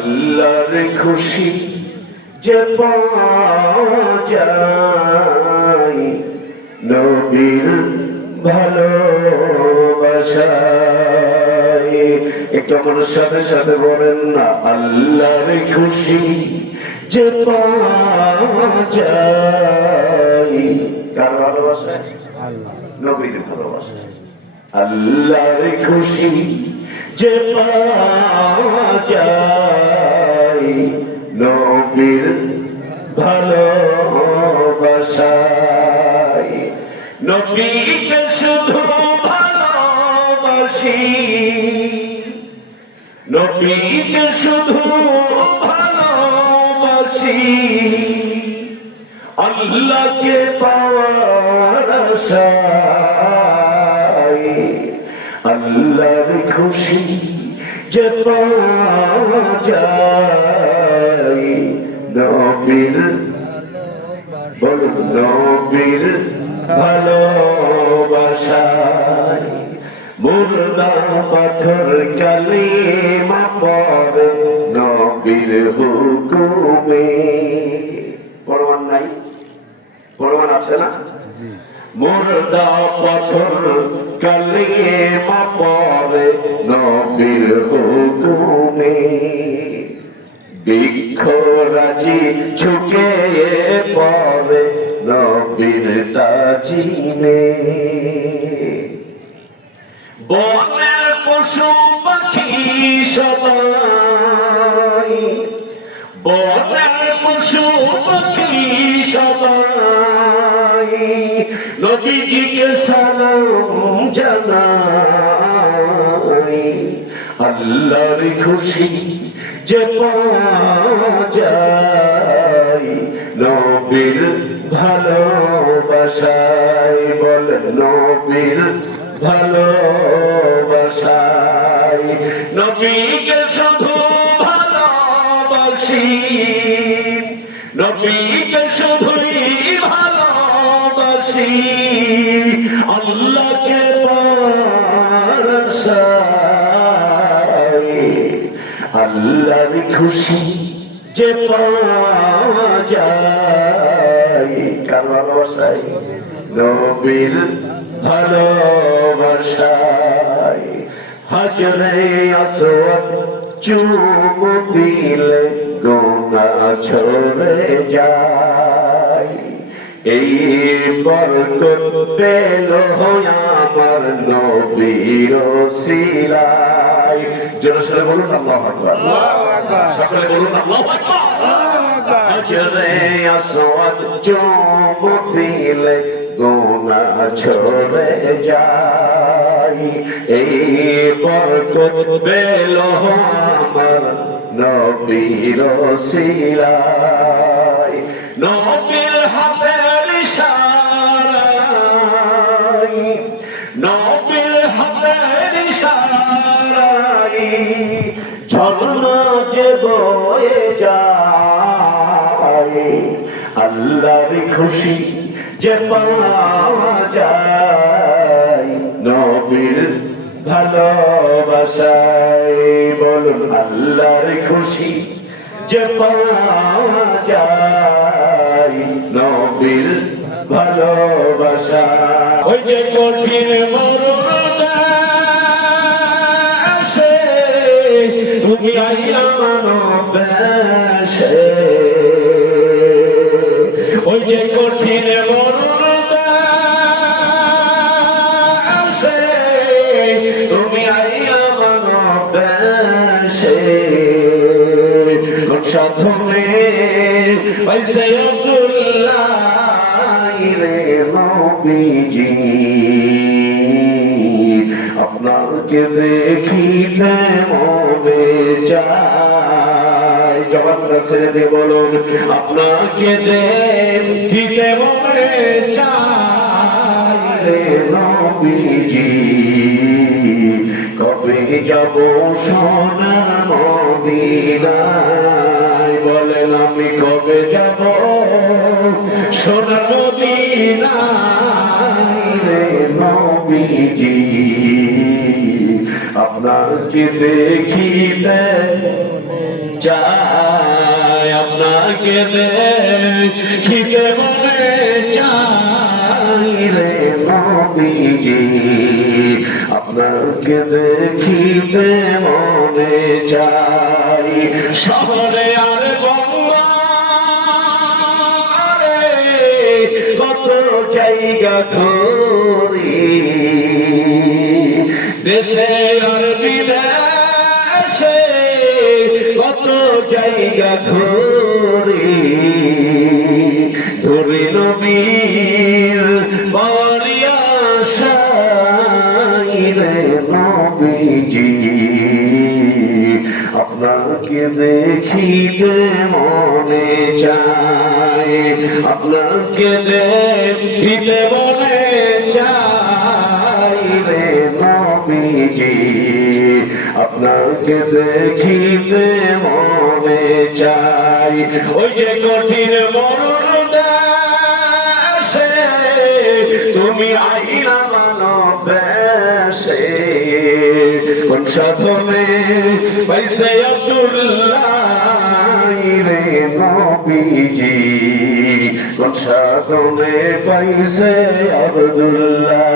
আল্লাহর খুশি যে পাওয়া যায় নবীর ভালোবাসায়। একটু আমার সাথে সাথে বলেন না, আল্লাহর খুশি যে পাওয়া যায় কার ভালোবাসায়? নবীর ভালোবাসায়। আল্লাহর খুশি যে পাওয়া যায় নবীর ভালোবাসায়। নবীকে শুধু ভালোবাসি, নবীকে শুধু ভালোবাসি, আল্লাহকে পাওয়ার আশায়। আল্লাহর খুশি যে পাওয়া যায় নবীর, বলুন নবীর ভালোবাসায়। মুর্দা পাথর কালিমা পড়ে নবীর হুকুমে। প্রমাণ নাই? প্রমাণ আছে না? মুর্দা পাথর কালিমা পড়ে নবীর হুকুমে। বৃক্ষরাজি ঝুঁকে পড়ে নবীর তাজিমে। বনের পশু পাখি সবাই, বনের পশু পাখি সবাই নবীজিকে সালাম জানাই। আল্লাহর খুশি যে পাওয়া যায় নবীর ভালোবাসায়। বলেন নবীর ভালোবাসায়। নবীকে শুধু ভালোবাসি, নবীকে শুধুই ভালোবাসি, আল্লাহকে পাওয়ার আশায়। আল্লাহর খুশি যে পাওয়া যায় কার ভালোবাসায়? নবীর ভালোবাসায়। হাজরে আসওয়াদ চুমু দিলে গুনাহ ঝরে যায়। এই বরকত পেল আমার নবীর ওসিলায়। জোরে সরে বলুন আল্লাহু আকবার। সকলে বলুন আল্লাহু আকবার। হাজরে আসওয়াদ চুমু দিলে গুনাহ ঝরে যায়। এই বরকত পেল আমার নবীর ওসিলায়। নবীর হাতের ইশারায়, নবীর হাতের ইশারায় ঝর্ণা যে বয়ে যায়। আল্লাহর খুশি যে পাওয়া যায় নবীর ভালোবাসায়। বলুন আল্লাহর খুশি যে পাওয়া যায় নবীর ভালোবাসায়। ওই যে কঠিন মরণ আসে তুমি আইলা মানব বেশে। ওই যে কঠিন মরণ আসে তুমি আইলা মানব বেশে। কোন সাধনে পাইছে আব্দুল্লাহ রে নবীজি, আপনাকে দেখিতে মনে চায়। জবান ছেড়ে বলুন আপনাকে দেখিতে মনে চায় রে নবীজি। কবে যাব সোনার মদিনায়? বলেন আমি কবে যাব সোনার মদিনায় রে নবীজি। আপনাকে দেখিতে চাই, আপনাকে দেখিতে মনে চাই রে নবীজি, আপনাকে দেখিতে মনে চাই। শহরে আর গঙ্গারে কত জায়গা ঘুরি, দেশে আর বিদেশে কত জায়গা ঘুরি, ঘুরি নবীর বাড়িয়া রে নবীজি, আপনাকে দেখিতে মনে চাই, আপনাকে দেখিতে মনে চাই রে নবীজি, আপনাকে দেখিতে মনে চাই। ওই যে কঠিন মরণ দেশে তুমি আইলা মানব বেশে, কোন সাধনে পাইছে আব্দুল্লাহ রে নবীজি, কোন সাধনে পাইছে আব্দুল্লাহ।